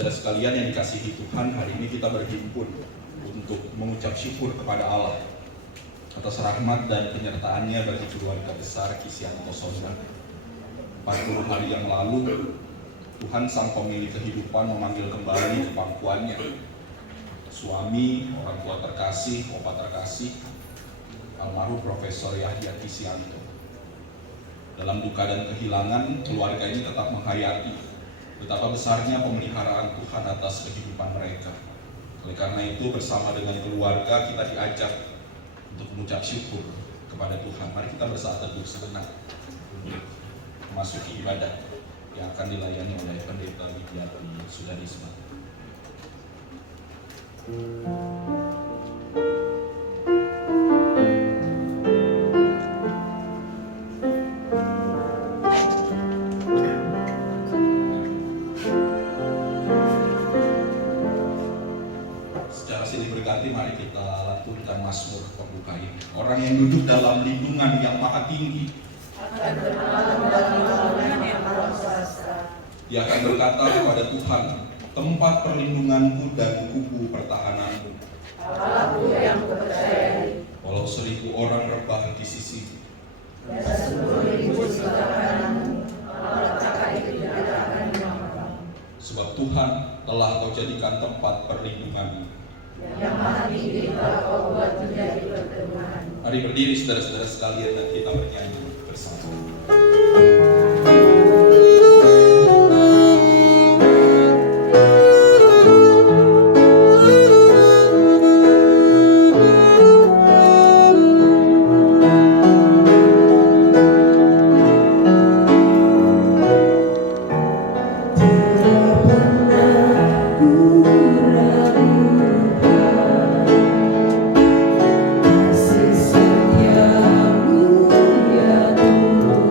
Saudara sekalian yang dikasihi Tuhan, hari ini kita berhimpun untuk mengucap syukur kepada Allah atas rahmat dan penyertaannya bagi keluarga besar Kisianto Sonda. 40 hari yang lalu, Tuhan Sang Pemilik Kehidupan memanggil kembali ke pangkuannya suami, orang tua terkasih, opa terkasih, almarhum Profesor Yahya Kisianto. Dalam duka dan kehilangan, keluarga ini tetap menghayati betapa besarnya pemeliharaan Tuhan atas kehidupan mereka. Oleh karena itu, bersama dengan keluarga kita diajak untuk mengucap syukur kepada Tuhan. Mari kita bersaat teduh sebentar untuk memasuki ibadah yang akan dilayani oleh Pendeta Widiati Sudarisma. Mari kita lantunkan Mazmur pembuka ini. Orang yang duduk dalam lindungan yang maha tinggi dia akan berkata kepada Tuhan, tempat perlindunganku dan kubu pertahananmu, Allahku yang kupercayai. Walau 1000 orang rebah di sisimu, dan 10.000 di sebelah kananmu, malapetaka itu tidak akan menyerangmu. Sebab Tuhan telah kau jadikan tempat perlindunganmu, yang maha tinggi telah kau buat menjadi pertemuan. Mari berdiri saudara-saudara sekalian dan kita bernyanyi bersama. Kasih setiamu ya Tuhan.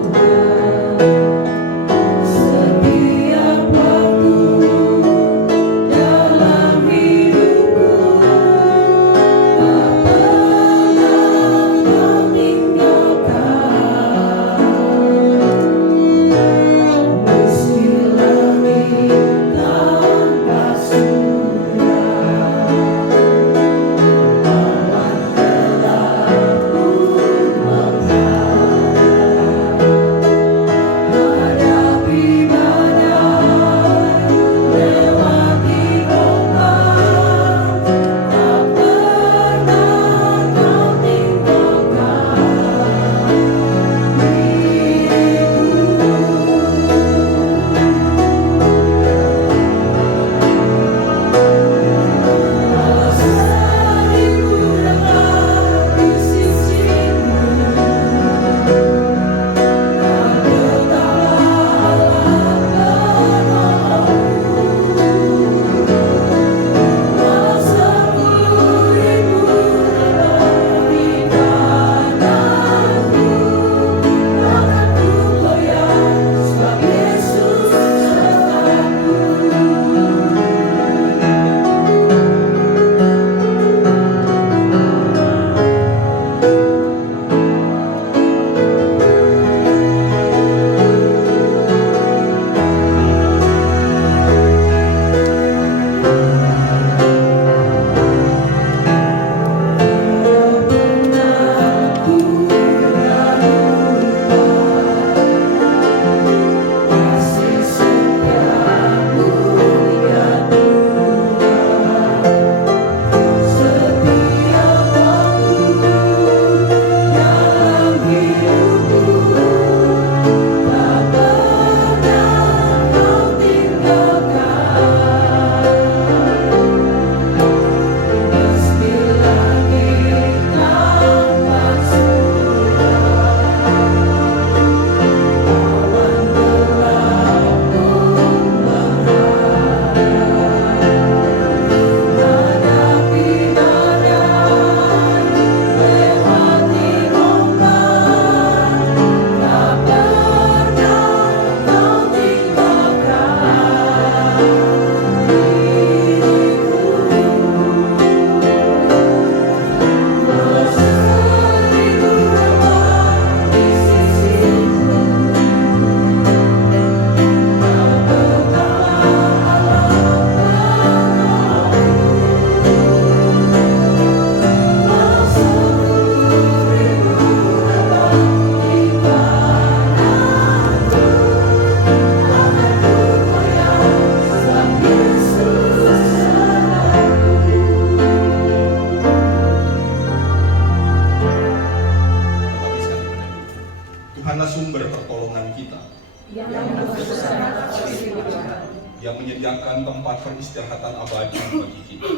dan tempat peristirahatan abadi bagi kita.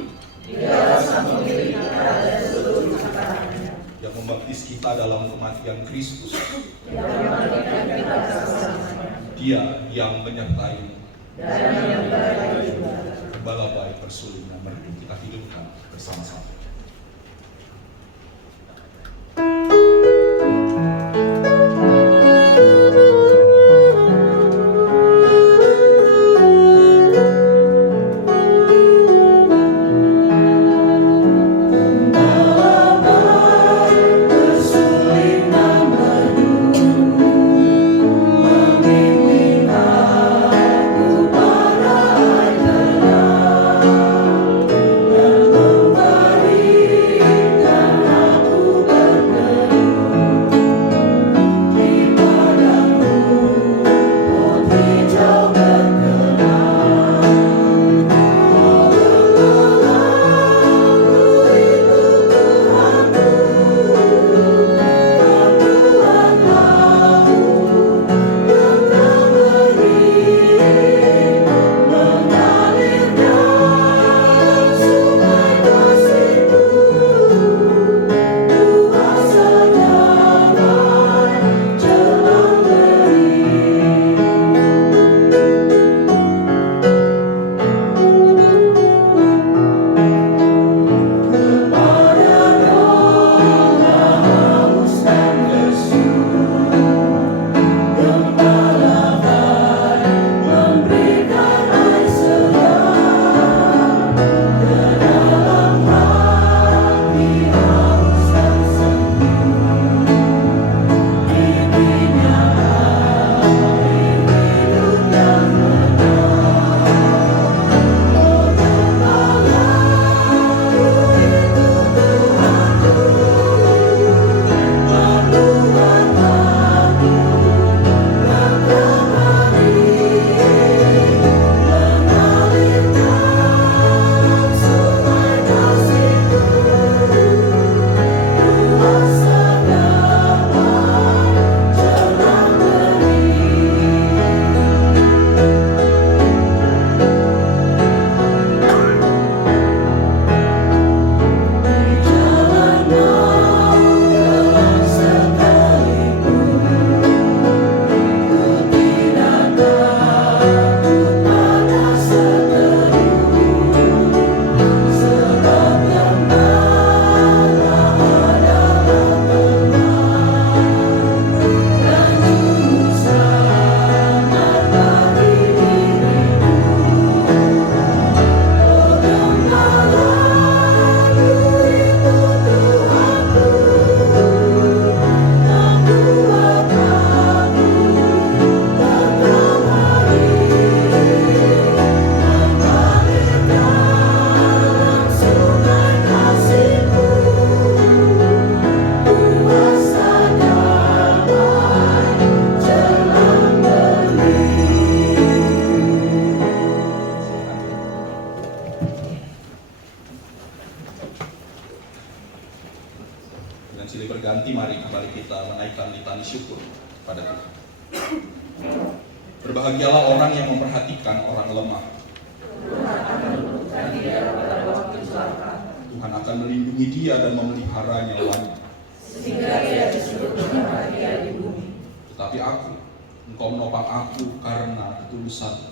Dialah sang pemilik kita dan seluruh ciptaannya, Yang membaptis kita dalam kematian Kristus. yang membangkitkan kita selama-lamanya, Dia yang menyertai dan yang baik juga. Gembala baik bersulingnya, mari kita hidupkan bersama-sama. silih berganti, mari kembali kita menaikkan litani syukur pada Tuhan. Berbahagialah orang yang memperhatikan orang lemah. Tuhan akan melindungi dia dan memelihara nyawanya. Sehingga ia disebut berbahagia di bumi. Tetapi aku, Engkau menopang aku karena ketulusan.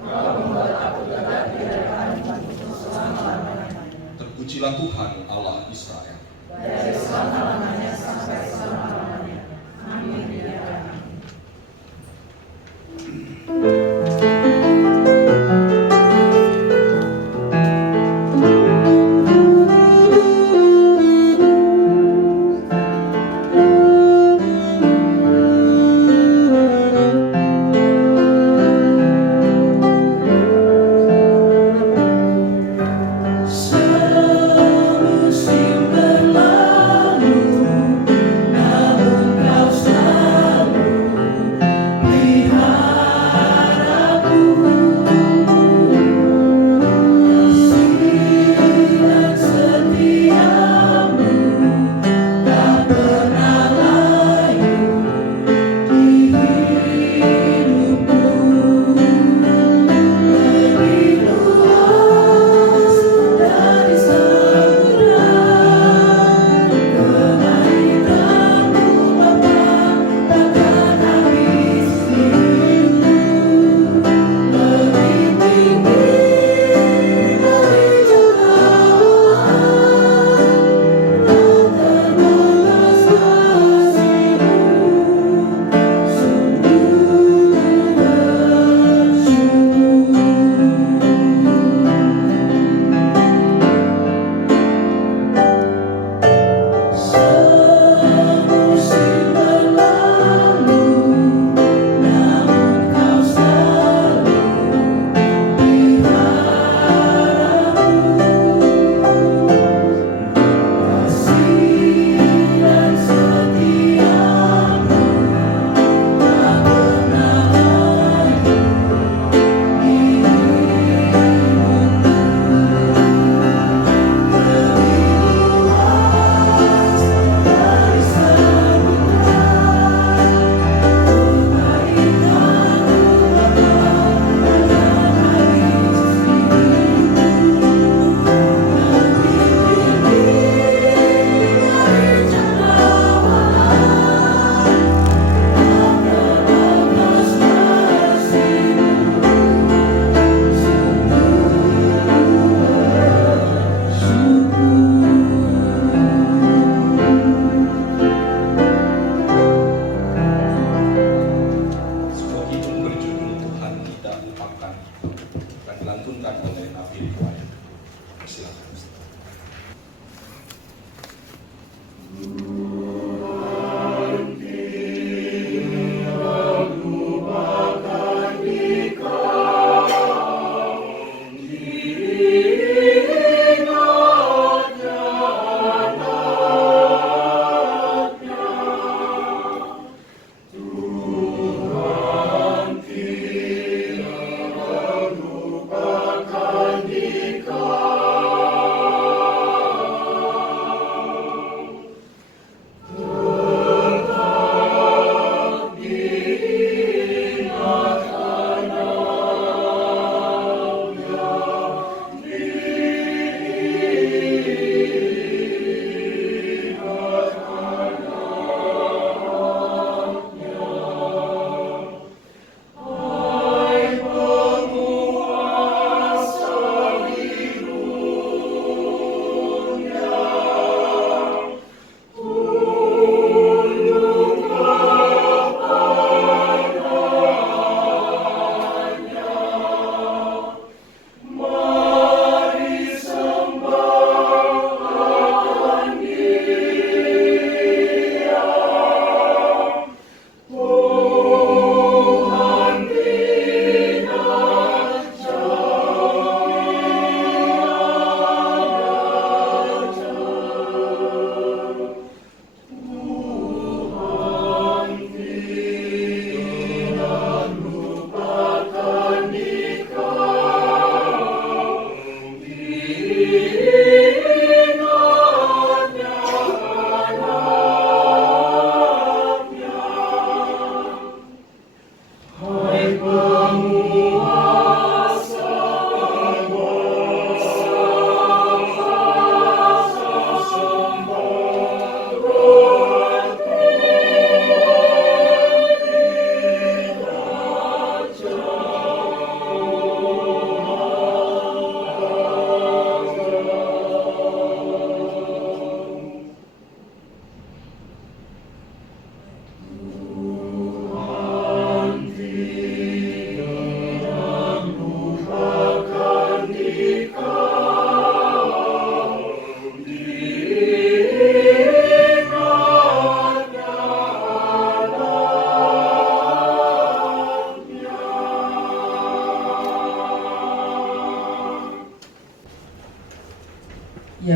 Engkau membuat aku tetap di hadapan-Mu selama-lamanya. Terpujilah Tuhan Allah Israel. Dari selama-lamanya sampai selama-lamanya. Amin. Ya Tuhan. Semusim berlalu, namun Kau selalu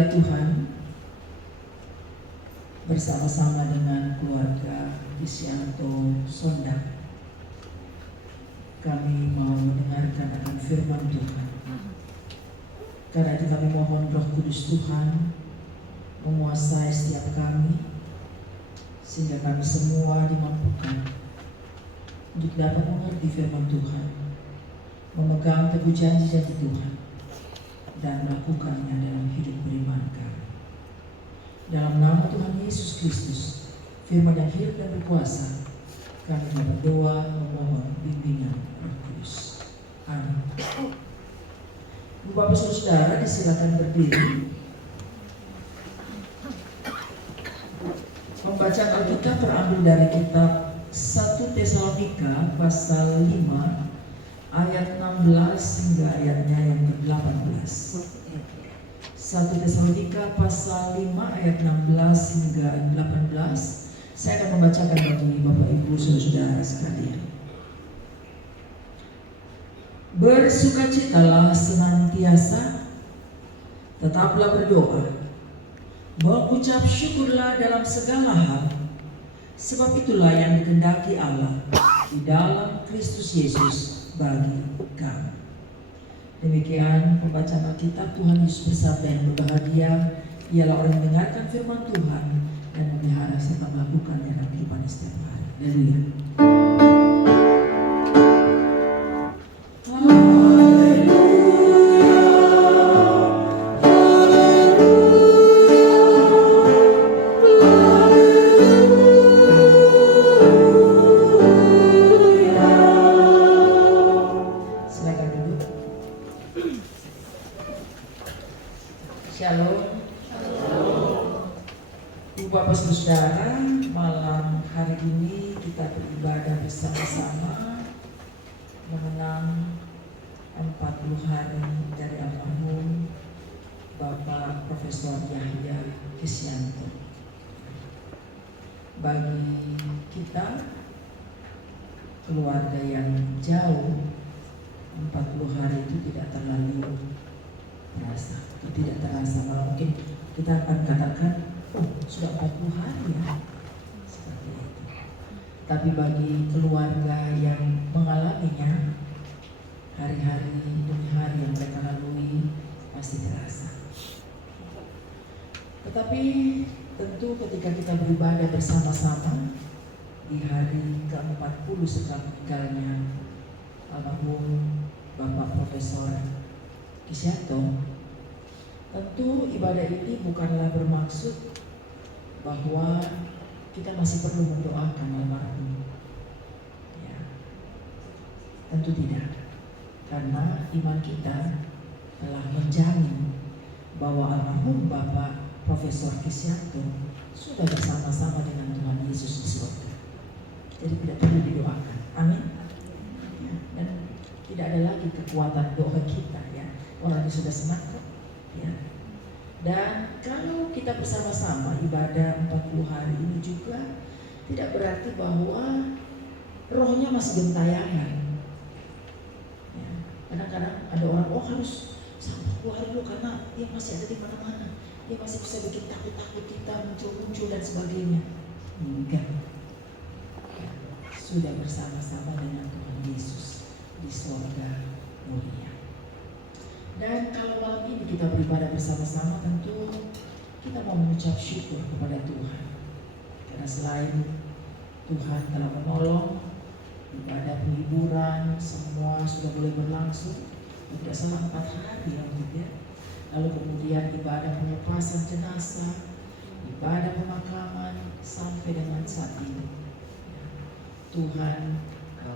hadirat Tuhan, bersama-sama dengan keluarga Kisyanto Sondak, kami mau mendengarkan akan firman Tuhan. Karena itu kami mohon Roh Kudus Tuhan menguasai setiap kami, sehingga kami semua dimampukan untuk dapat mengerti firman Tuhan, memegang teguh janji-janji Tuhan, dan melakukannya dalam hidup beriman kami. Dalam nama Tuhan Yesus Kristus, firman yang hidup dan berkuasa, kami berdoa memohon bimbingan Roh Kudus. Amin. Bapak Saudara, disilakan berdiri. Pembacaan Alkitab terambil dari kitab 1 Tesalonika pasal 5 ayat 16 hingga ayatnya yang ke-18. 1 Tesalonika pasal 5 ayat 16 hingga 18. Saya akan membacakan bagi Bapak Ibu Saudara sekalian. Bersukacitalah senantiasa, tetaplah berdoa, mengucap syukurlah dalam segala hal, sebab itulah yang dikehendaki Allah di dalam Kristus Yesus bagi kamu. Demikian pembacaan Alkitab. Tuhan Yesus bersabda, yang berbahagia ialah orang yang mendengarkan firman Tuhan dan memelihara serta melakukannya dalam kehidupan setiap hari. Haleluya. Bapak Saudara, malam hari ini kita beribadah bersama-sama mengenang 40 hari dari almarhum Bapak Profesor Yahya Kisyanto. Bagi kita, keluarga yang jauh, 40 hari itu tidak terlalu terasa, malah mungkin kita akan katakan, oh, sudah 40 hari ya, seperti itu. Tapi bagi keluarga yang mengalaminya, hari-hari demi hari yang mereka lalui pasti terasa. Tetapi tentu ketika kita beribadah bersama-sama di hari ke-40 setelah meninggalnya almarhum Bapak Profesor Kisyanto, tentu ibadah ini bukanlah bermaksud bahwa kita masih perlu mendoakan almarhum. Ya, tentu tidak, karena iman kita telah menjamin bahwa almarhum Bapak Profesor Kisyanto sudah bersama-sama dengan Tuhan Yesus di surga. Jadi tidak perlu didoakan. Amin. Ya, dan tidak ada lagi kekuatan doa kita, ya. Orangnya sudah senang. Ya. Dan kalau kita bersama-sama ibadah 40 hari ini juga tidak berarti bahwa rohnya masih gentayangan. Ya. Kadang-kadang ada orang, oh harus sampai 40 hari dulu karena dia masih ada di mana-mana, dia masih bisa bikin takut-takut kita muncul-muncul dan sebagainya. Enggak. Ya. Sudah bersama-sama dengan Tuhan Yesus di surga mulia. Dan kalau malam ini kita beribadah bersama-sama, tentu kita mau mengucap syukur kepada Tuhan. Karena selain Tuhan telah menolong, ibadah penghiburan semua sudah boleh berlangsung. Tidak salah 4 hari ya, ya. Lalu kemudian ibadah pelepasan jenazah, ibadah pemakaman sampai dengan saat ini. Tuhan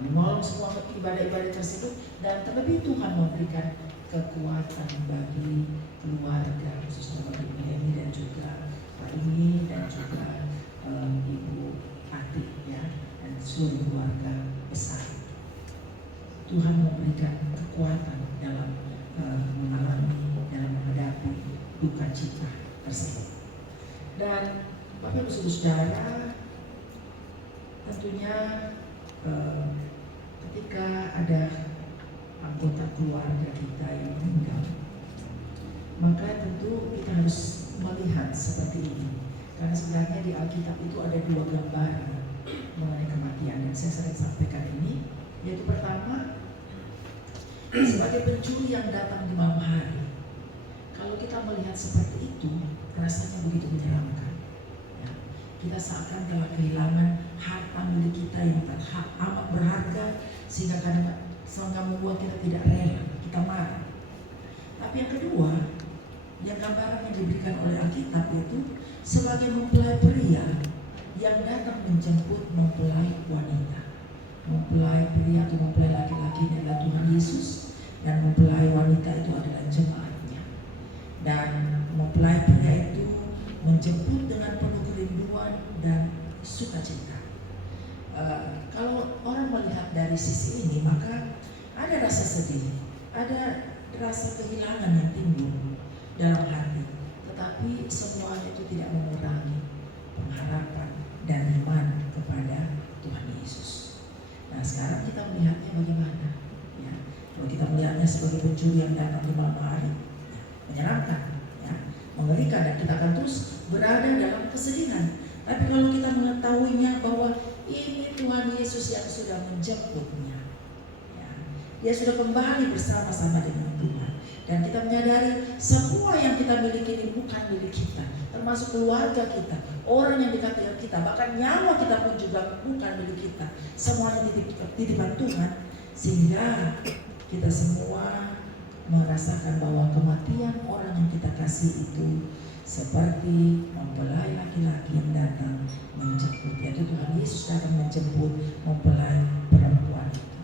menolong semua ibadah-ibadah tersebut, dan terlebih Tuhan memberikan kekuatan bagi keluarga, khususnya bagi Meleni dan juga Pak Ini dan juga Ibu Ati, ya, dan seluruh keluarga besar. Tuhan memberikan kekuatan dalam mengalami, dalam menghadapi duka cita tersebut. Dan Bapak Ibu Saudara, tentunya ketika ada anggota keluarga kita yang meninggal, maka tentu kita harus seperti ini. Karena sebenarnya di Alkitab itu ada dua gambaran mengenai kematian yang saya sering sampaikan ini, yaitu pertama sebagai pencuri yang datang di malam hari. Kalau kita melihat seperti itu, rasanya begitu menyeramkan. Ya, kita seakan telah kehilangan harta milik kita yang amat berharga, sehingga kadang membuat kita tidak rela, kita marah. Tapi yang kedua, yang gambaran yang diberikan oleh Alkitab itu sebagai mempelai pria yang datang menjemput mempelai wanita. Mempelai pria atau mempelai laki-laki adalah Tuhan Yesus, dan mempelai wanita itu adalah jemaatnya. Dan mempelai pria itu menjemput dengan penuh kerinduan dan sukacita. Kalau orang melihat dari sisi ini, maka ada rasa sedih, ada rasa kehilangan yang timbul dalam hati. Tetapi semuanya itu tidak mengurangi pengharapan dan iman kepada Tuhan Yesus. Nah, sekarang kita melihatnya bagaimana? Ya, kalau kita melihatnya sebagai pencuri yang datang di malam hari, ya, menyeramkan, ya, mengerikan, dan kita akan terus berada dalam kesedihan. Tapi kalau kita mengetahuinya bahwa ini Tuhan Yesus yang sudah menjemputnya, ya, Dia sudah kembali bersama-sama dengan Tuhan. Dan kita menyadari semua yang kita miliki ini bukan milik kita, termasuk keluarga kita, orang yang dekat dengan kita, bahkan nyawa kita pun juga bukan milik kita. Semuanya titipan Tuhan, sehingga kita semua merasakan bahwa kematian orang yang kita kasih itu seperti mempelai laki-laki yang datang menjemput, yaitu Tuhan Yesus datang menjemput mempelai perempuan itu.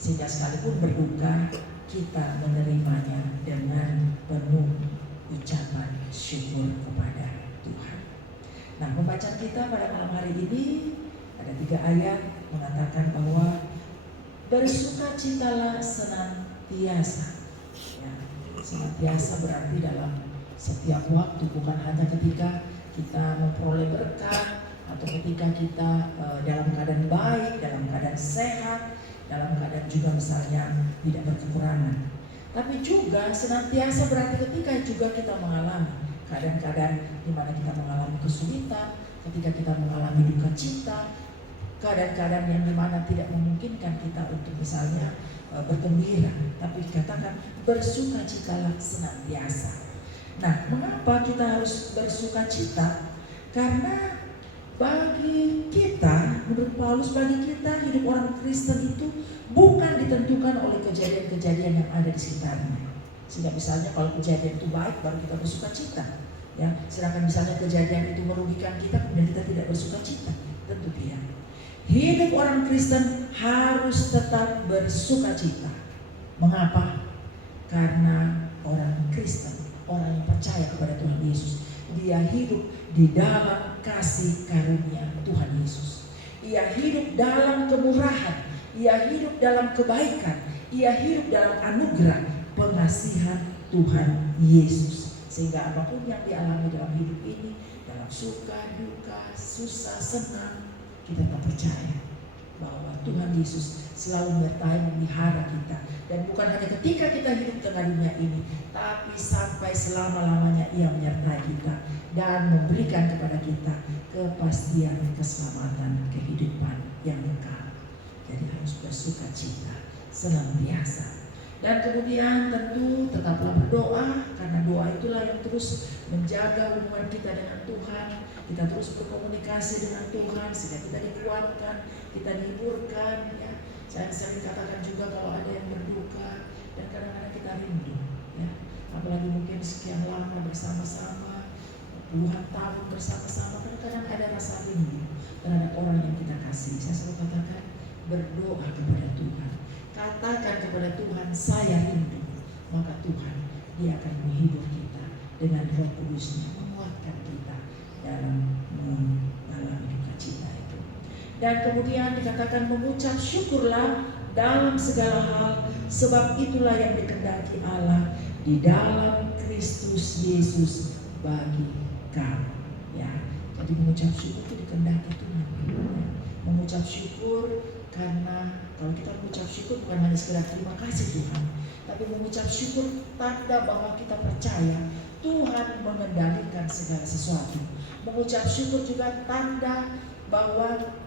Sehingga sekalipun berduka, kita menerimanya dengan penuh ucapan syukur kepada Tuhan. Nah, pembacaan kita pada malam hari ini ada 3 ayat mengatakan bahwa bersukacitalah senantiasa. Ya, senantiasa berarti dalam setiap waktu, bukan hanya ketika kita memperoleh berkah atau ketika kita dalam keadaan baik, dalam keadaan sehat, dalam keadaan juga misalnya tidak berkekurangan. Tapi juga senantiasa berarti ketika juga kita mengalami keadaan-keadaan di mana kita mengalami kesulitan, ketika kita mengalami duka cita, keadaan-keadaan yang di mana tidak memungkinkan kita untuk misalnya bergembira, tapi dikatakan bersukacitalah senantiasa. Nah, mengapa kita harus bersukacita? Karena bagi kita, menurut Paulus, bagi kita hidup orang Kristen itu bukan ditentukan oleh kejadian-kejadian yang ada di sekitarnya. Sehingga misalnya kalau kejadian itu baik, baru kita bersukacita. Ya, sedangkan misalnya kejadian itu merugikan kita, kemudian kita tidak bersukacita, tentu tidak. Hidup orang Kristen harus tetap bersukacita. Mengapa? Karena orang Kristen, orang yang percaya kepada Tuhan Yesus, dia hidup di dalam kasih karunia Tuhan Yesus. Ia hidup dalam kemurahan, ia hidup dalam kebaikan, ia hidup dalam anugerah pengasihan Tuhan Yesus. Sehingga apapun yang dialami dalam hidup ini, dalam suka, duka, susah, senang, kita tak percaya bahwa Tuhan Yesus selalu menyertai, memelihara kita. Dan bukan hanya ketika kita hidup tengah dunia ini, tapi sampai selama-lamanya Ia menyertai kita dan memberikan kepada kita kepastian, keselamatan, kehidupan yang kekal. Jadi harus bersukacita senantiasa. Dan kemudian tentu tetaplah berdoa, karena doa itulah yang terus menjaga hubungan kita dengan Tuhan. Kita terus berkomunikasi dengan Tuhan sehingga kita dikuatkan, kita dihiburkan, ya. Saya sering katakan juga kalau ada yang berduka dan kadang-kadang kita rindu, ya. Apalagi mungkin sekian lama bersama-sama, puluhan tahun bersama-sama, kadang-kadang ada rasa rindu terhadap orang yang kita kasih. Saya selalu katakan, berdoa kepada Tuhan, katakan kepada Tuhan, saya rindu, maka Tuhan Dia akan menghibur kita dengan Roh Kudus-Nya, menguatkan kita dalam mengalami duka cita itu. Dan kemudian dikatakan mengucap syukurlah dalam segala hal, sebab itulah yang dikehendaki Allah di dalam Kristus Yesus bagi kamu. Ya, jadi mengucap syukur itu dikehendaki Tuhan. Ya, mengucap syukur karena kalau kita mengucap syukur bukan hanya sekedar terima kasih Tuhan, tapi mengucap syukur tanda bahwa kita percaya Tuhan mengendalikan segala sesuatu. Mengucap syukur juga tanda bahwa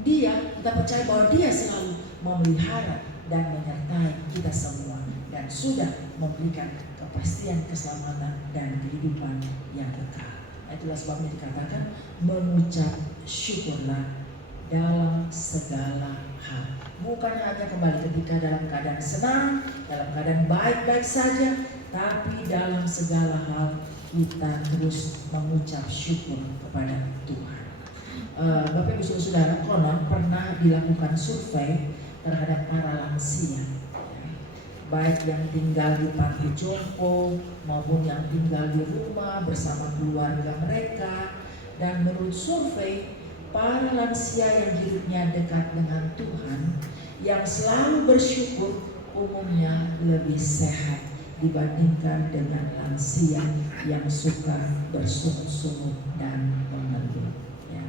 kita percaya bahwa Dia selalu memelihara dan menyertai kita semua dan sudah memberikan kepastian keselamatan dan kehidupan yang kekal. Itulah sebabnya dikatakan mengucap syukurlah dalam segala hal. Bukan hanya kembali ketika dalam keadaan senang, dalam keadaan baik-baik saja, tapi dalam segala hal kita terus mengucap syukur kepada Tuhan. Bapak Ibu Saudara, konon pernah dilakukan survei terhadap para lansia, baik yang tinggal di panti jompo maupun yang tinggal di rumah bersama keluarga mereka. Dan menurut survei, para lansia yang hidupnya dekat dengan Tuhan, yang selalu bersyukur, umumnya lebih sehat dibandingkan dengan lansia yang suka bersungut-sungut dan mengeluh. Ya.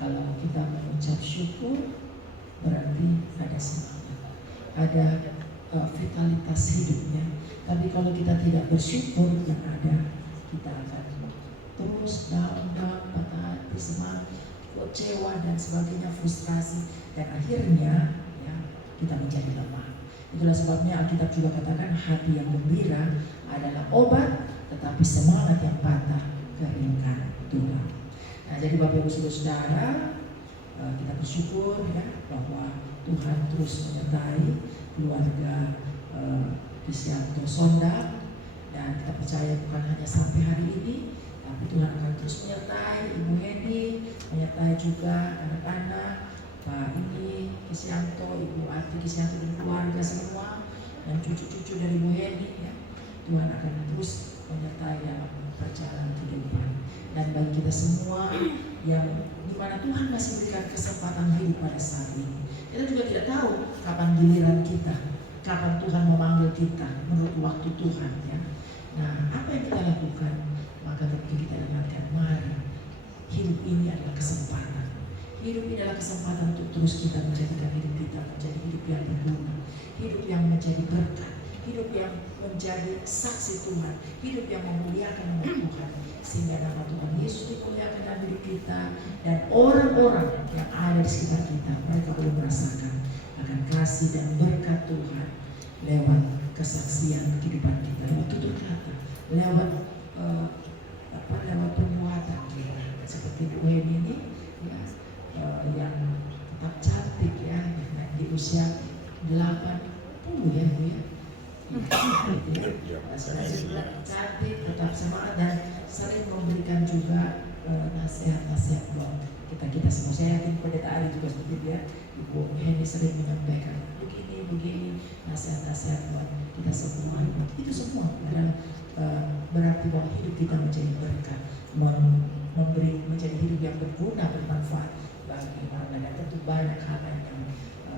Kalau kita mengucap syukur, berarti ada semangat, ada vitalitas hidupnya. Tapi kalau kita tidak bersyukur, yang ada kita akan terus down, patah hati, semangat, kecewa dan sebagainya, frustrasi, dan akhirnya ya, kita menjadi lemah. Itulah sebabnya Alkitab juga katakan hati yang gembira adalah obat, tetapi semangat yang patah keringkan tulang. Nah, jadi Bapak Ibu Saudara, kita bersyukur ya bahwa Tuhan terus menyertai keluarga Kristianto Sonda, dan kita percaya bukan hanya sampai hari ini, tapi Tuhan akan terus menyertai Ibu Hedi, menyertai juga anak-anak Pak ini Kristianto, Ibu Ati Kristianto dan keluarga semua, dan cucu-cucu dari Ibu Hedi ya. Tuhan akan terus menyertai dalam perjalanan kehidupan. Dan bagi kita semua yang dimana Tuhan masih berikan kesempatan hidup pada saat ini, kita juga tidak tahu kapan giliran kita, kapan Tuhan memanggil kita menurut waktu Tuhan ya. Nah, apa yang kita lakukan? Maka begitu kita dengarkan, mari, hidup ini adalah kesempatan. Hidup ini adalah kesempatan untuk terus kita menjadikan hidup kita menjadi hidup yang berguna, hidup yang menjadi berkat, hidup yang menjadi saksi Tuhan, hidup yang memuliakan nama Tuhan, sehingga nama Tuhan Yesus dimuliakan dalam hidup kita, dan orang-orang yang ada di sekitar kita, mereka boleh merasakan akan kasih dan berkat Tuhan lewat kesaksian kehidupan kita, lewat tutur kata, lewat lewat perbuatan kita, seperti Bu Heni ini ya, yang tetap cantik ya, di usia 80 ya Bu ya. Cantik, tetap semangat, dan sering memberikan juga nasihat-nasihat buat kita semua. Saya yakin Pendeta Ari juga seperti dia, Ibu Heni sering menyampaikan begini nasihat-nasihat buat kita semua. Itu semua adalah berarti bahwa hidup kita menjadi berkat, memberi menjadi hidup yang berguna, bermanfaat bagi orang lain, dan tentu banyak hal yang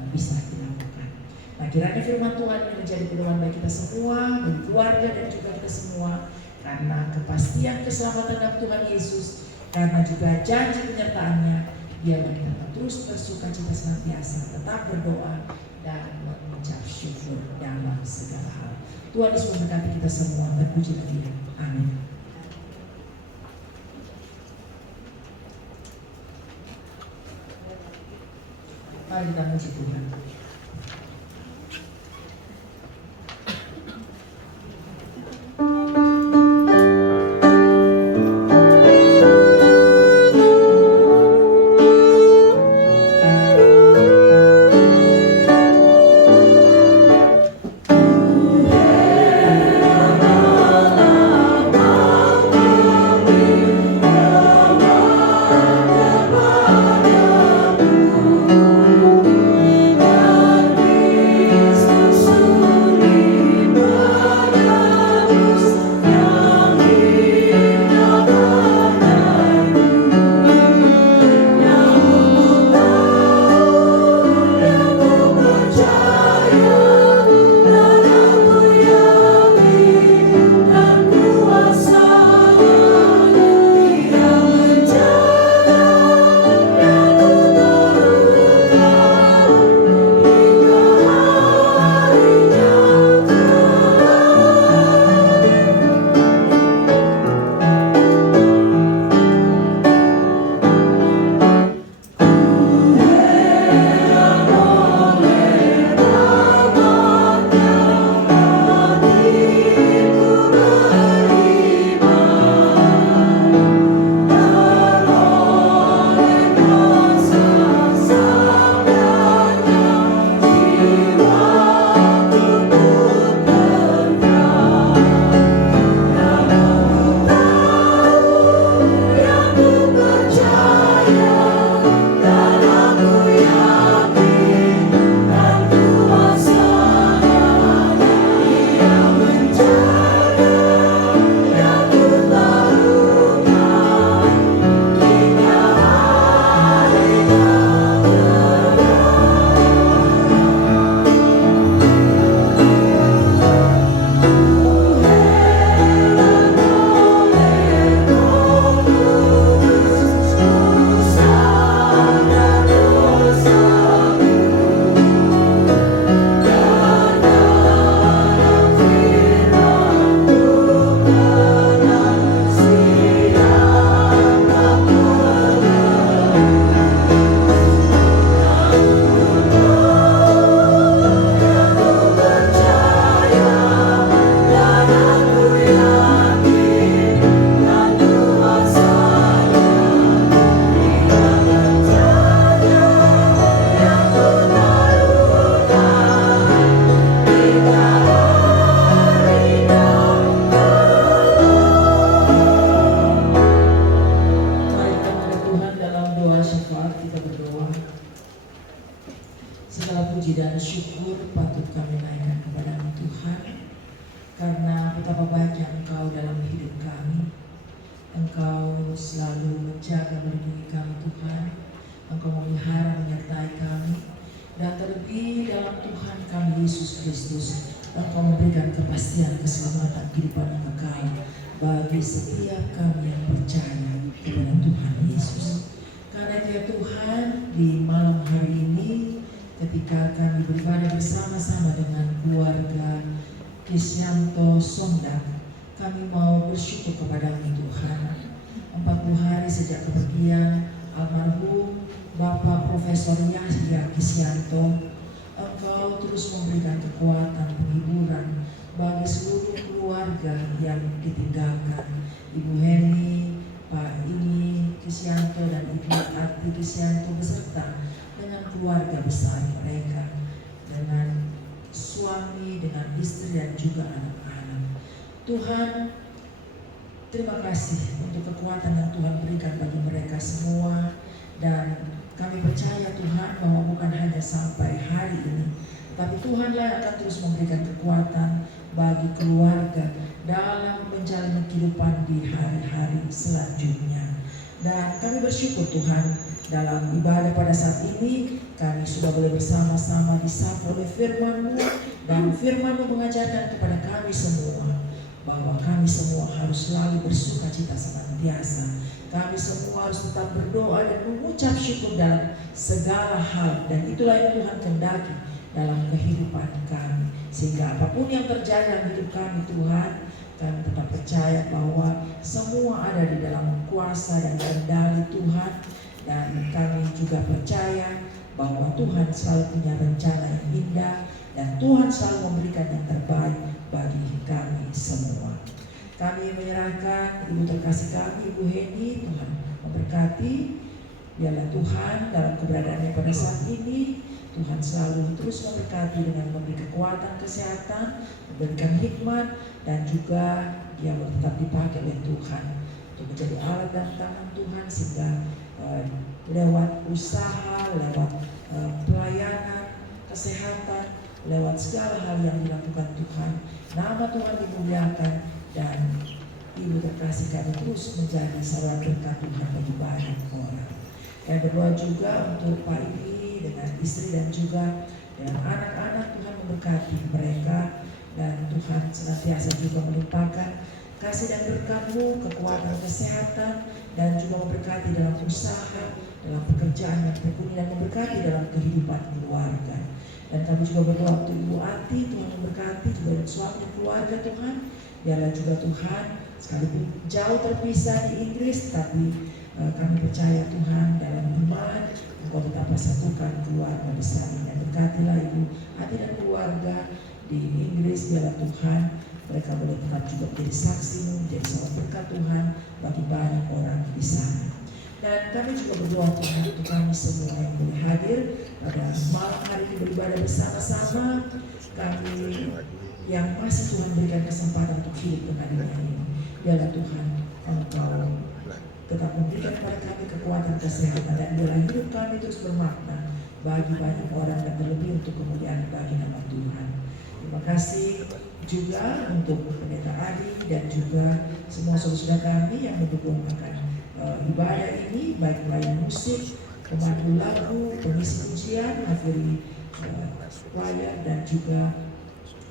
bisa dilakukan. Nah, kiranya firman Tuhan ini menjadi pedoman bagi kita semua, bagi keluarga dan juga kita semua, karena kepastian keselamatan dalam Tuhan Yesus, karena juga janji penyertaannya. Biarlah kita terus bersuka cita senantiasa, tetap berdoa dan mengucap syukur dalam segala hal. Tuhan Yesus memberkati kita semua. Terpujilah Dia. Amin. Mari kita puji Tuhan. Amin. syukur patut kami naikkan kepada Tuhan, karena betapa banyak Engkau dalam hidup kami. Engkau selalu menjaga melindungi kami Tuhan. Engkau memelihara menyertai kami. Dan terlebih dalam Tuhan kami Yesus Kristus, Engkau memberikan kepastian keselamatan kehidupan yang kekal bagi setiap kami yang percaya kepada Tuhan Yesus. Karena itu ya Tuhan, di malam hari ini ketika kami beribadah bersama-sama dengan keluarga Kisyanto Sondak, kami mau bersyukur kepada-Mu Tuhan. 40 hari sejak kepergian almarhum Bapak Profesor Yahya Kisyanto, Engkau terus memberikan kekuatan, penghiburan bagi seluruh keluarga yang ditinggalkan. Ibu Heni, Pak Ini Kisyanto dan Ibu Ati Kisyanto beserta dengan keluarga besar mereka, dengan suami, dengan istri dan juga anak-anak. Tuhan, terima kasih untuk kekuatan yang Tuhan berikan bagi mereka semua. Dan kami percaya Tuhan bahwa bukan hanya sampai hari ini, tapi Tuhanlah yang akan terus memberikan kekuatan bagi keluarga dalam menjalani kehidupan di hari-hari selanjutnya. Dan kami bersyukur Tuhan, dalam ibadah pada saat ini kami sudah boleh bersama-sama disapu oleh firman-Mu, dan firman-Mu mengajarkan kepada kami semua bahwa kami semua harus selalu bersukacita senantiasa. Kami semua harus tetap berdoa dan mengucap syukur dalam segala hal, dan itulah yang Tuhan kehendaki dalam kehidupan kami. Sehingga apapun yang terjadi dalam hidup kami Tuhan, kami tetap percaya bahwa semua ada di dalam kuasa dan kendali Tuhan. Dan kami juga percaya bahwa Tuhan selalu punya rencana yang indah, dan Tuhan selalu memberikan yang terbaik bagi kami semua. Kami menyerahkan Ibu terkasih kami, Ibu Heni, Tuhan memberkati. Biarlah Tuhan dalam keberadaannya pada saat ini, Tuhan selalu terus memberkati dengan memberi kekuatan, kesehatan, memberikan hikmat, dan juga dia tetap dipakai oleh Tuhan untuk menjadi alat dan tangan Tuhan, sehingga lewat usaha, lewat pelayanan, kesehatan, lewat segala hal yang dilakukan Tuhan, nama Tuhan dimuliakan. Dan Ibu terkasih kami terus menjadi saluran berkat Tuhan bagi banyak orang. Dan berdoa juga untuk Pak Ini dengan istri dan juga dengan anak-anak, Tuhan memberkati mereka, dan Tuhan senantiasa juga melimpahkan kasih dan berkat-Mu, kekuatan, kesehatan, dan juga memberkati dalam usaha, dalam pekerjaan yang tekuni, dan memberkati dalam kehidupan keluarga. Dan kami juga berdoa untuk Ibu Ati, Tuhan memberkati juga suami dan keluarga Tuhan. Biarlah juga Tuhan, sekalipun jauh terpisah di Inggris, tapi kami percaya Tuhan dalam iman Engkau tetap persatukan keluarga besar ini. Dan berkatilah Ibu Ati dan keluarga di Inggris. Biarlah Tuhan mereka boleh tetap juga menjadi saksi-Mu, menjadi sahabat berkat Tuhan bagi banyak orang di sana. Dan kami juga berdoa Tuhan untuk kami semua yang boleh hadir pada malam hari ini beribadah bersama-sama. Kami yang masih Tuhan berikan kesempatan untuk hidup dengan dunia ini, biarlah Tuhan Engkau tetap memberikan kepada kami kekuatan, kesehatan, dan biarlah hidup kami terus bermakna bagi banyak orang, dan terlebih untuk kemuliaan bagi nama Tuhan. Terima kasih juga untuk Pendeta Adi dan juga semua saudara kami yang mendukung akan ibadah ini, baik pelayan musik, pemandu lagu, pengisi pujian, akhiri pelayan, dan juga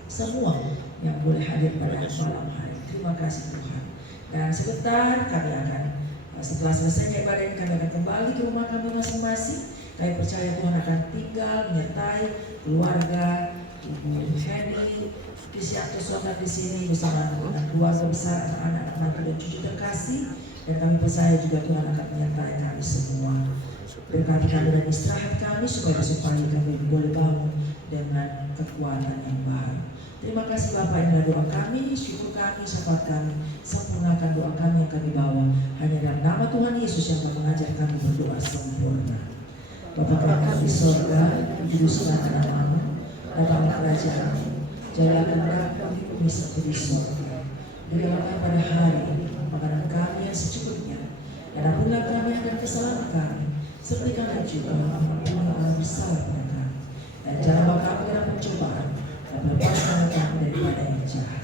semua yang boleh hadir pada malam hari. Terima kasih Tuhan. Dan sebentar kami akan, setelah selesai ibadah ini, kami akan kembali ke rumah kami masing-masing. Kami percaya Tuhan akan tinggal menyertai keluarga Ibu Heni Kisyanto Sondak di sini bersama dengan keluarga besar, anak-anak, menantu dan cucu terkasih. Dan kami percaya juga Tuhan akan menyertai kami semua. Berkati kami dan istirahat kami supaya kami boleh bangun dengan kekuatan yang baru. Terima kasih Bapak, inilah doa kami, syukur kami, syafaat kami, sempurnakan doa kami yang kami bawa. Hanya dalam nama Tuhan Yesus yang akan mengajar kami berdoa sempurna. Bapa kami di surga, dikuduskanlah nama-Mu, datanglah kerajaan-Mu, jadilah kehendak-Mu di bumi seperti di surga. Berikanlah pada hari ini makanan kami yang secukupnya, dan ampunilah kami akan kesalahan kami, seperti kami juga mengampuni orang bersalah pada kami. dan janganlah kami dalam pencobaan, dan lepaskanlah kami daripada yang jahat.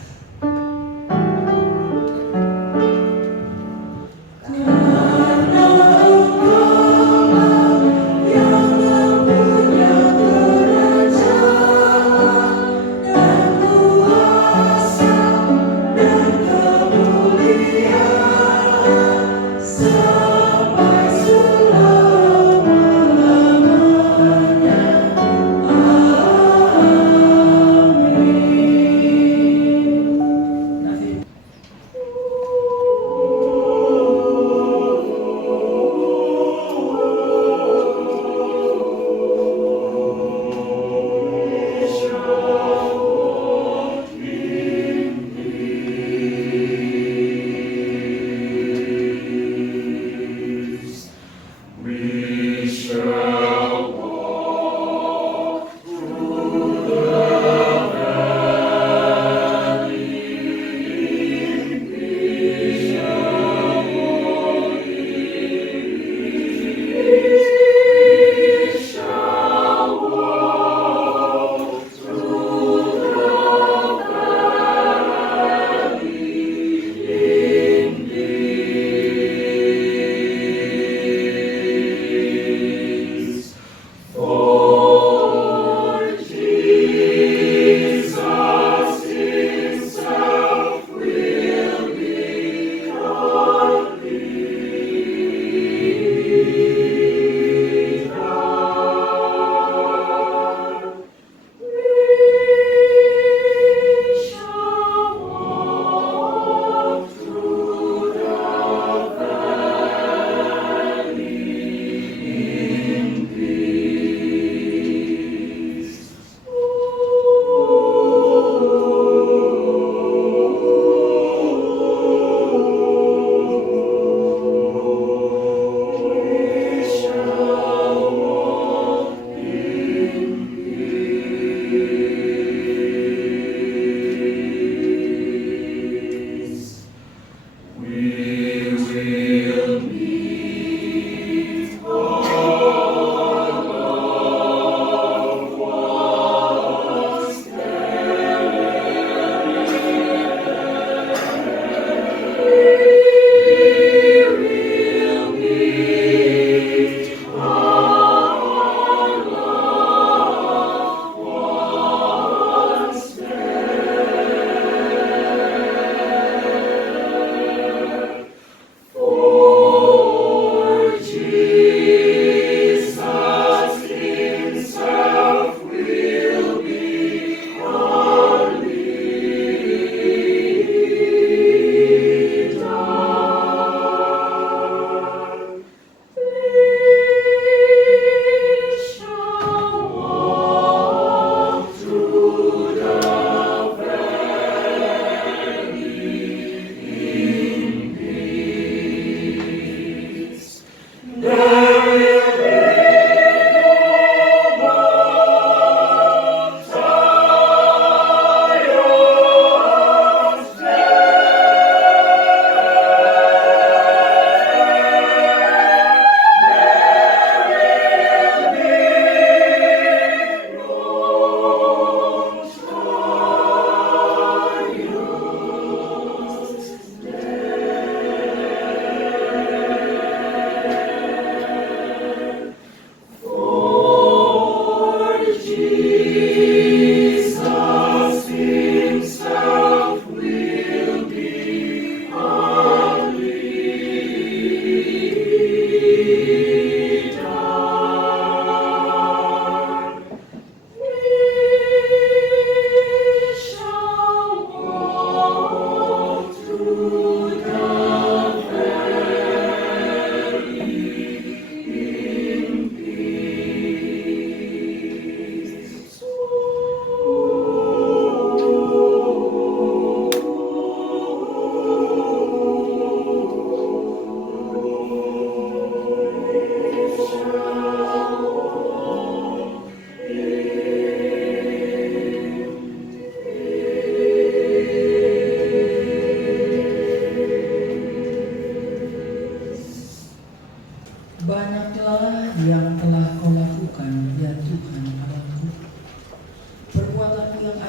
Banyaklah yang telah kau lakukan, ya Tuhan Allahku,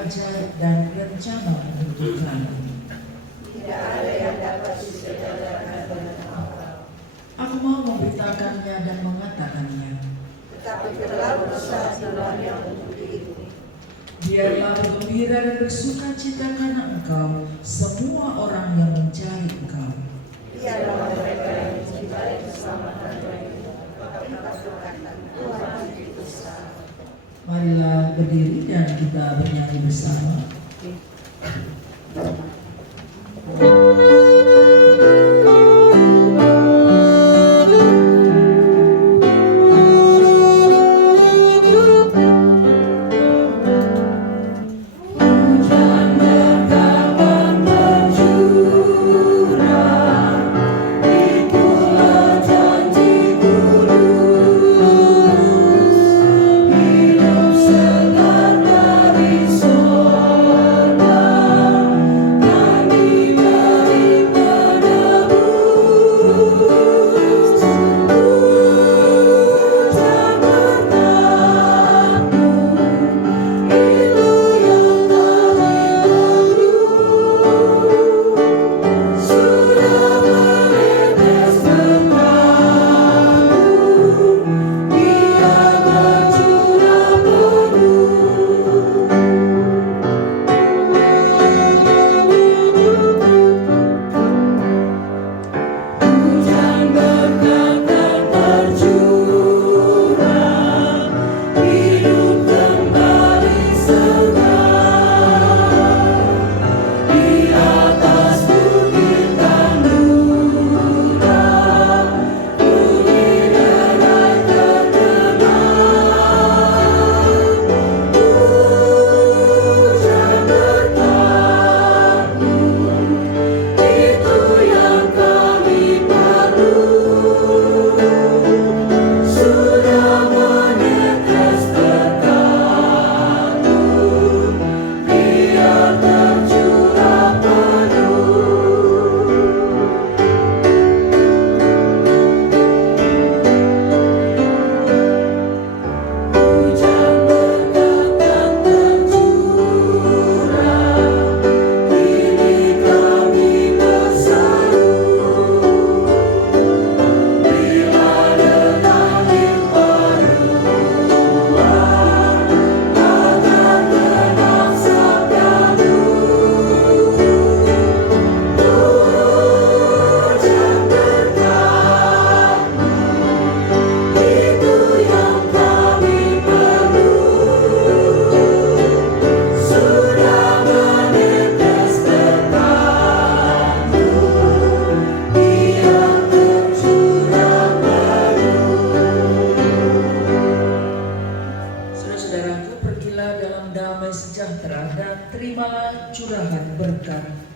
ajaib dan rencana untuk kami. Tidak ada yang dapat disejajarkan dengan Allah. Aku mau memberitakannya dan mengatakannya. Tetapi terlalu besar jumlahnya untuk dihitung. Biarlah bergembira dan bersuka cita karena Engkau, semua orang yang mencari Engkau. Biarlah mereka yang mencintai keselamatan mereka berkata, Tuhan itu besar. Marilah berdiri dan kita bernyanyi bersama.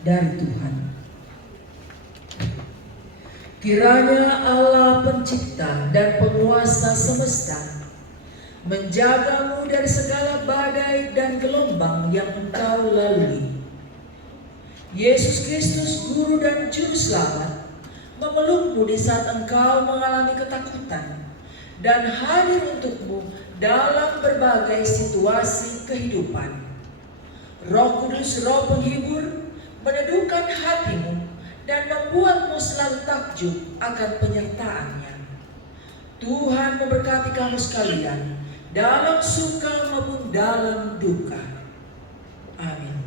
dari Tuhan. Kiranya Allah pencipta dan penguasa semesta menjagamu dari segala badai dan gelombang yang engkau lalui. Yesus Kristus, Guru dan Juru Selamat, memelukmu di saat engkau mengalami ketakutan dan hadir untukmu dalam berbagai situasi kehidupan. Roh Kudus, Roh penghibur, meneduhkan hatimu dan membuatmu selalu takjub akan penyertaannya. Tuhan memberkati kamu sekalian dalam suka maupun dalam duka. Amin.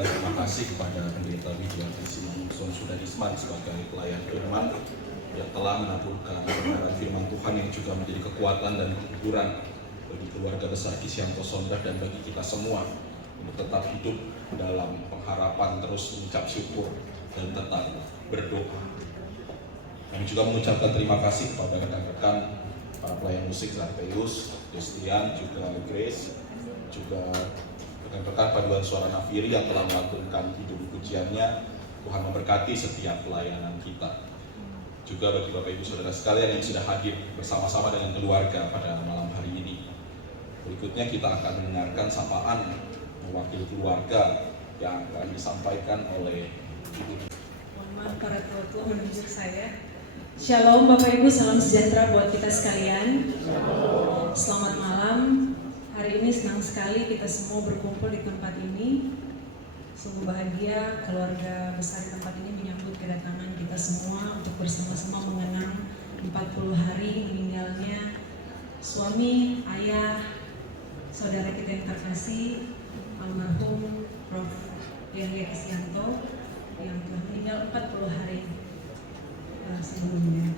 Terima kasih kepada pendeta Widya Simanungson Sudarisman sebagai pelayan firman yang telah menaburkan kebenaran firman Tuhan yang juga menjadi kekuatan dan penghiburan bagi keluarga besar Kisyanto Sondag dan bagi kita semua untuk tetap hidup dalam pengharapan, terus mengucap syukur dan tetap berdoa. Kami juga mengucapkan terima kasih kepada rekan-rekan para pelayan musik Zarpeus, Christian, juga Grace, juga rekan-rekan paduan suara Nafiri yang telah melantunkan hidup pujiannya. Tuhan memberkati setiap pelayanan kita. Juga bagi Bapak Ibu Saudara sekalian yang sudah hadir bersama-sama dengan keluarga pada malam hari ini. Berikutnya kita akan mendengarkan sapaan mewakili keluarga yang akan disampaikan oleh Ibu. Mohon maaf para tua-tua menunjuk saya. Shalom Bapak Ibu, salam sejahtera buat kita sekalian. Selamat malam. Hari ini senang sekali kita semua berkumpul di tempat ini. Sungguh bahagia keluarga besar di tempat ini menyambut kedatangan kita semua untuk bersama-sama mengenang 40 hari meninggalnya suami, ayah, saudara kita yang terkasih, almarhum Prof. Yahya Kisyanto yang telah meninggal 40 hari sebelumnya.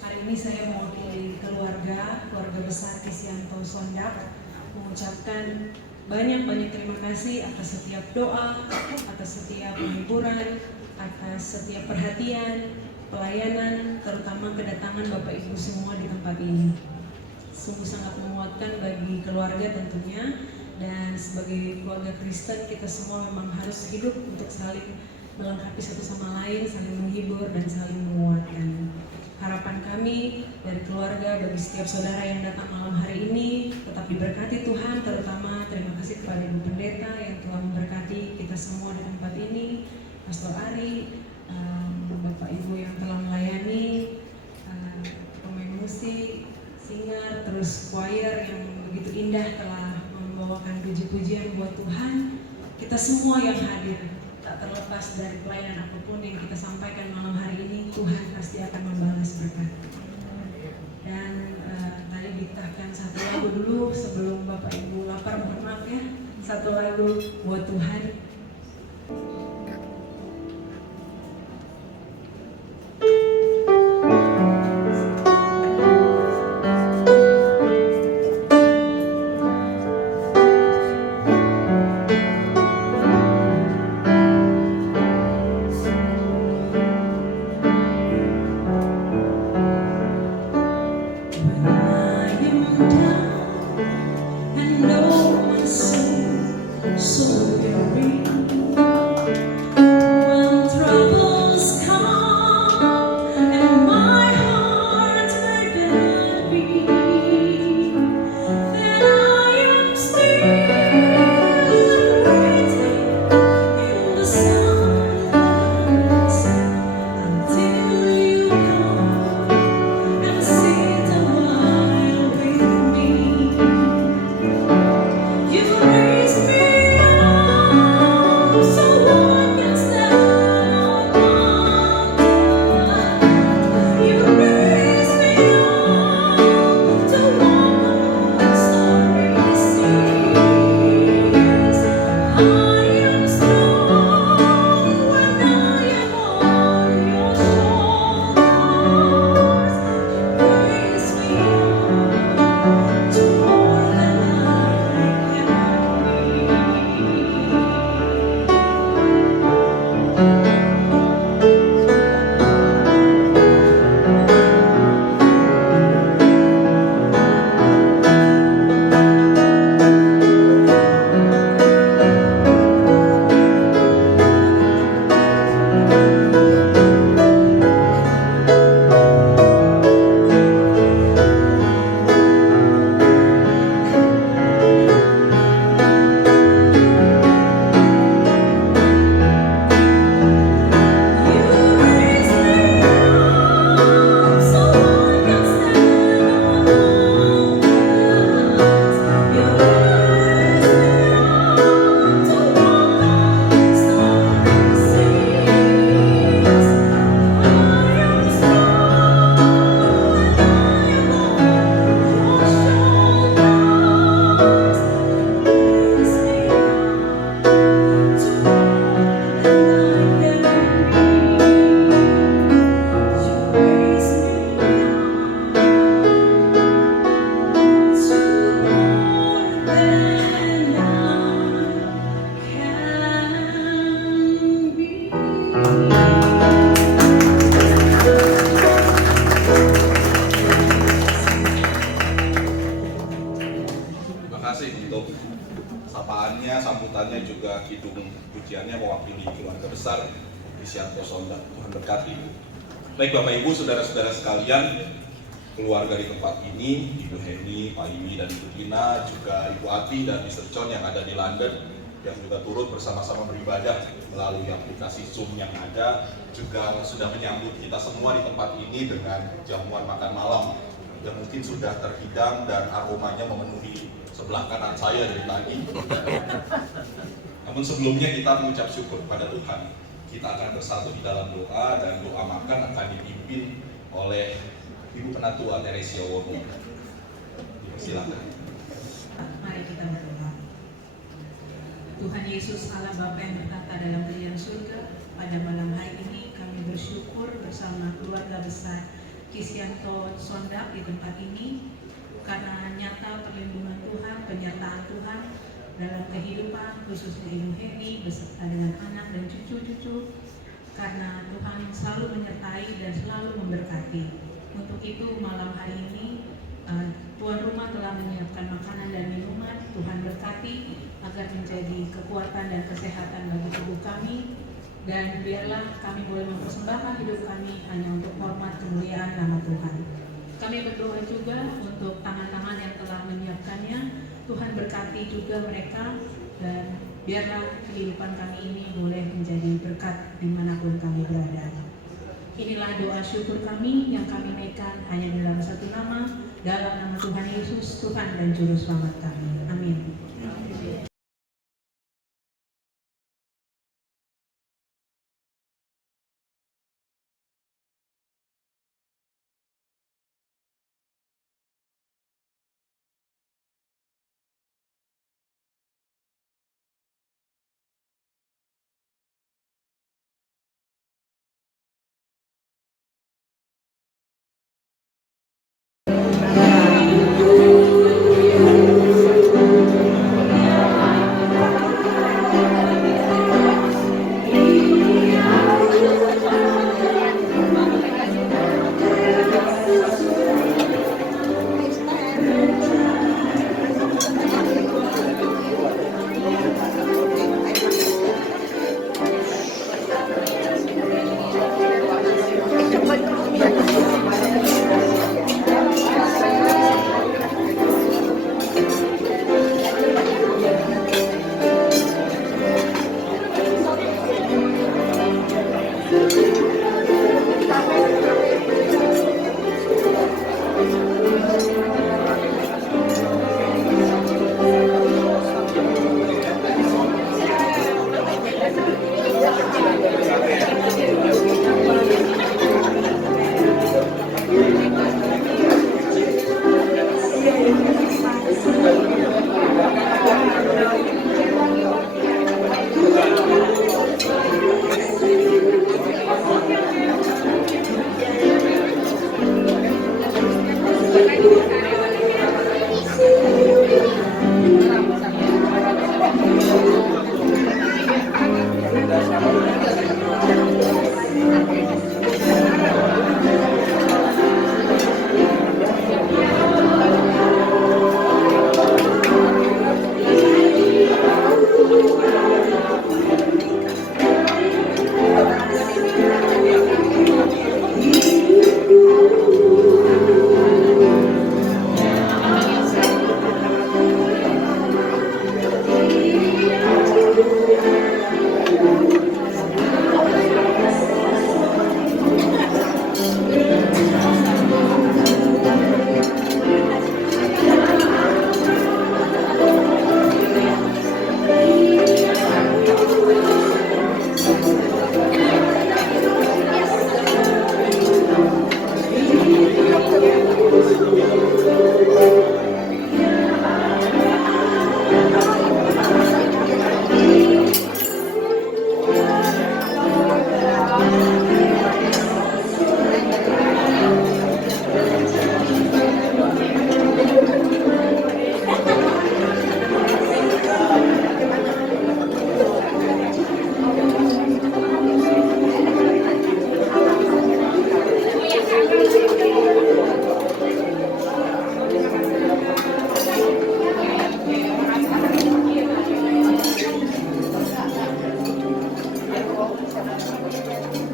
Hari ini saya mewakili keluarga besar Kisyanto Sondag mengucapkan banyak terima kasih atas setiap doa, atas setiap penghiburan, atas setiap perhatian, pelayanan, terutama kedatangan Bapak Ibu semua di tempat ini. Sungguh sangat menguatkan bagi keluarga tentunya, dan sebagai keluarga Kristen kita semua memang harus hidup untuk saling melengkapi satu sama lain, saling menghibur dan saling menguatkan. Harapan kami dari keluarga bagi setiap saudara yang datang malam hari ini tetap diberkati Tuhan, terutama terima kasih kepada Ibu Pendeta yang telah memberkati kita semua di tempat ini, Pastor Ari, Bapak Ibu yang telah melayani, pemain musik, singer, terus choir yang begitu indah telah membawakan puji-pujian buat Tuhan. Kita semua yang hadir, tak terlepas dari pelayanan apapun yang kita sampaikan malam hari ini, Tuhan pasti akan membalas berkat. Dan tadi ditahkan satu lagu dulu sebelum Bapak Ibu lapar, mohon maaf ya. Satu lagu buat Tuhan. So weary. Terima kasih untuk sapaannya, sambutannya, juga kidung pujiannya mewakili keluarga besar Krisyanto Sondak. Tuhan berkati. Baik Bapak Ibu, saudara-saudara sekalian, keluarga di tempat ini, Ibu Heni, Pak Imi, dan Ibu Tina, juga Ibu Ati dan Mr. John yang ada di London, yang juga turut bersama-sama beribadah melalui aplikasi Zoom yang ada, juga sudah menyambut kita semua di tempat ini dengan jamuan makan malam yang mungkin sudah terhidang dan aromanya memenuhi sebelah kanan saya dari tadi. Namun sebelumnya kita mengucap syukur kepada Tuhan. Kita akan bersatu di dalam doa, dan doa makan akan dipimpin oleh Ibu Penatua Teresia Wono. Silakan. Mari kita berdoa. Tuhan Yesus Allah Bapa yang bertata dalam kerajaan surga, pada malam hari ini kami bersyukur bersama keluarga besar Krisyanto Sondak di tempat ini, karena nyata perlindungan Tuhan, penyertaan Tuhan dalam kehidupan khususnya Ibu Heni beserta dengan anak dan cucu-cucu, karena Tuhan selalu menyertai dan selalu memberkati. Untuk itu malam hari ini tuan rumah telah menyiapkan makanan dan minuman. Tuhan berkati agar menjadi kekuatan dan kesehatan bagi tubuh kami, dan biarlah kami boleh mempersembahkan hidup kami hanya untuk hormat kemuliaan nama Tuhan. Kami berdoa juga untuk tangan-tangan yang telah menyiapkannya. Tuhan berkati juga mereka, dan biarlah kehidupan kami ini boleh menjadi berkat dimanapun kami berada. Inilah doa syukur kami yang kami naikkan hanya dalam satu nama, dalam nama Tuhan Yesus, Tuhan dan Juru Selamat kami. Amin. Thank you.